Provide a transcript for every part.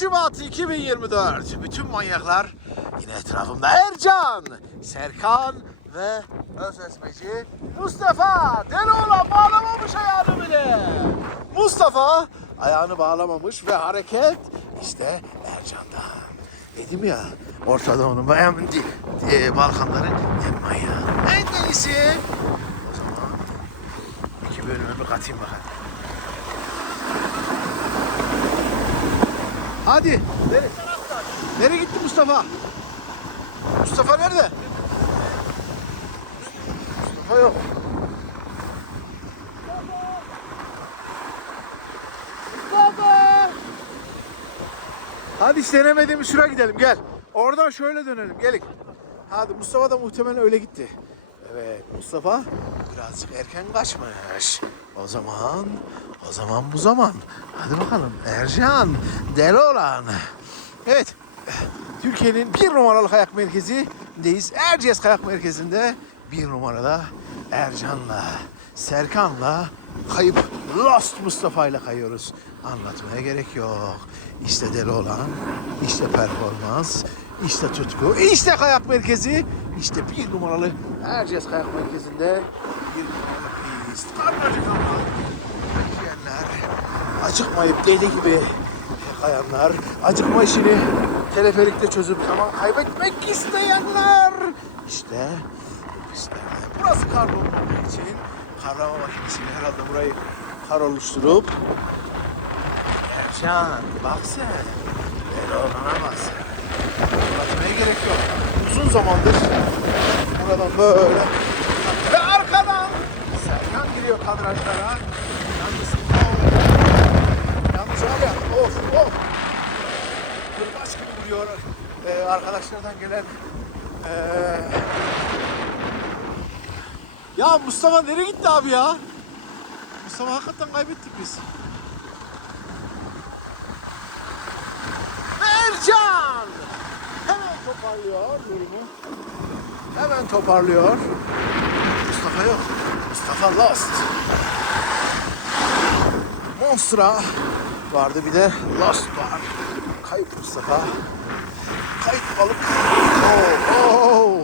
Şubat 2024. Bütün manyaklar yine etrafımda. Ercan, Serkan ve Özesmeci Mustafa. Deli olan bağlamamış ayağını bile. Mustafa ayağını bağlamamış ve hareket işte Ercan'da. Dedim ya Orta Doğu'nun hem e, Balkanların hem manyağı. En iyisi. O zaman iki bölüme bir katayım bakalım. Hadi. Nereye? Nereye gitti Mustafa? Mustafa nerede? Mustafa yok. Mustafa! Hadi denemediğimiz şuraya gidelim gel. Oradan şöyle dönelim gelin. Hadi Mustafa da muhtemelen öyle gitti. Evet Mustafa birazcık erken kaçmış. O zaman, o zaman bu zaman. Hadi bakalım Ercan, deli olan. Evet, Türkiye'nin bir numaralı kayak merkezindeyiz. Erciyes Kayak Merkezi'nde bir numarada Ercan'la, Serkan'la kayıp Lost Mustafa'yla kayıyoruz. Anlatmaya gerek yok. İşte deli olan, işte performans, işte tutku, işte kayak merkezi, işte bir numaralı Erciyes Kayak Merkezi'nde bir numaralı pist. Karnacık acıkmayıp deli gibi kayanlar, acıkma işini teleferikte çözüp zaman kaybetmek isteyenler. İşte pistlerde. Burası kar olmamak için karlama makinesiyle herhalde burayı kar oluşturup Ercan bak sen. Deli olana bak sen. Anlatmaya gerek yok. Uzun zamandır buradan böyle ve arkadan Serkan giriyor kadrajlara. Yalnız Yalnız var ya of of. Kırbaç gibi vuruyor ee, arkadaşlardan gelen ee... Ya Mustafa nereye gitti abi ya? Mustafa hakikaten kaybettik biz. Ercan! Toparlıyor durumu. Hemen toparlıyor. Mustafa yok. Mustafa lost. Monstra vardı bir de Lost var. Kayıp Mustafa. Kayıp balık. Oo, oo.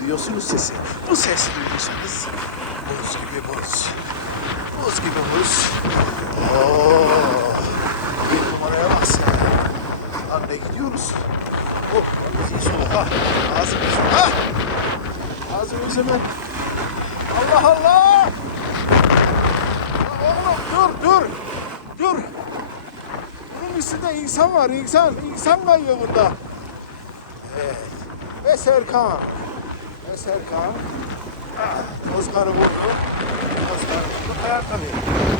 Duyuyorsunuz sesi. Bu sesi duyuyorsanız buz gibi buz. Buz gibi buz. Oo. Bir numaraya bak sen. Lan ne gidiyoruz? Oh, ha. Ağzım yüzüm ha. Ağzım yüzüme. Allah Allah. Oğlum dur dur. Dur. Bunun üstünde insan var insan. İnsan kayıyor burada. Evet. Ve Serkan. Ve Serkan. Ah, Oscar'ı vurdu. Oscar'ı vurdu. Ayakkabı.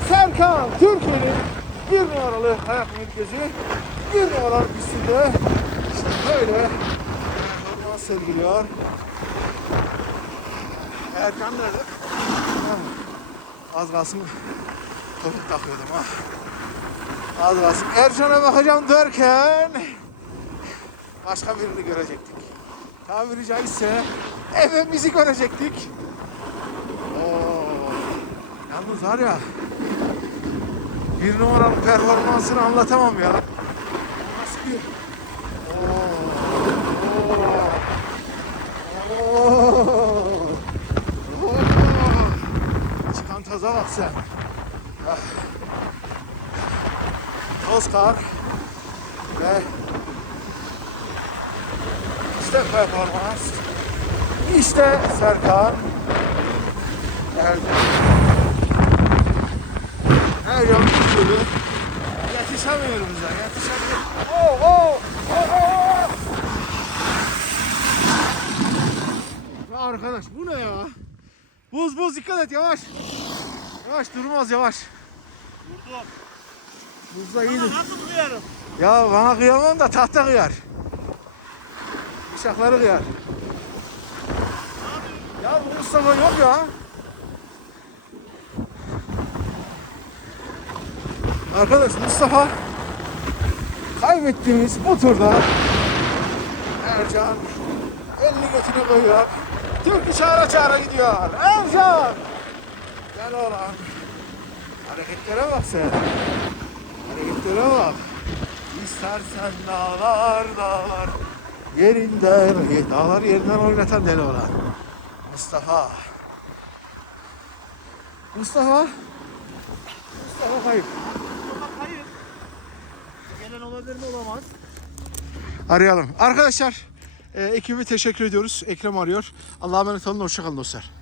Serkan Türkiye'nin bir numaralı ayak merkezi. Bir numaralı pistinde işte böyle performans sergiliyor. Erkan nerede? Az kalsın topuk takıyordum ha. Az kalsın. Ercan'a bakacağım derken başka birini görecektik. Tabiri caizse evimizi görecektik. Oo. Yalnız var ya bir numaralı performansını anlatamam ya. Nasıl bir Oo. Oo. Oo. Çıkan toza bak sen. Ah. Oscar ve işte performans işte Serkan Erdoğan her yol türlü yetişemiyoruz ya yetişemiyoruz oh, oh, oh, oh. Ya arkadaş bu ne ya buz buz dikkat et yavaş yavaş durmaz yavaş Vurdum. Buzda iyidir. Nasıl kıyarım? Ya bana kıyamam da tahta kıyar. Bıçakları kıyar. Ya bu Mustafa yok ya. Arkadaş Mustafa kaybettiğimiz bu turda Ercan elini götüne koyuyor. Türkü çağıra çağıra gidiyor. Ercan! Gel oğlum. Hareketlere bak sen. Hareketlere bak. istersen dağlar dağlar yerinden dağlar yerinden oynatan deli olan Mustafa Mustafa Mustafa kayıp Hayır. Gelen olabilir mi olamaz. arayalım arkadaşlar ekibi teşekkür ediyoruz. Ekrem arıyor. Allah'a emanet olun. Hoşçakalın dostlar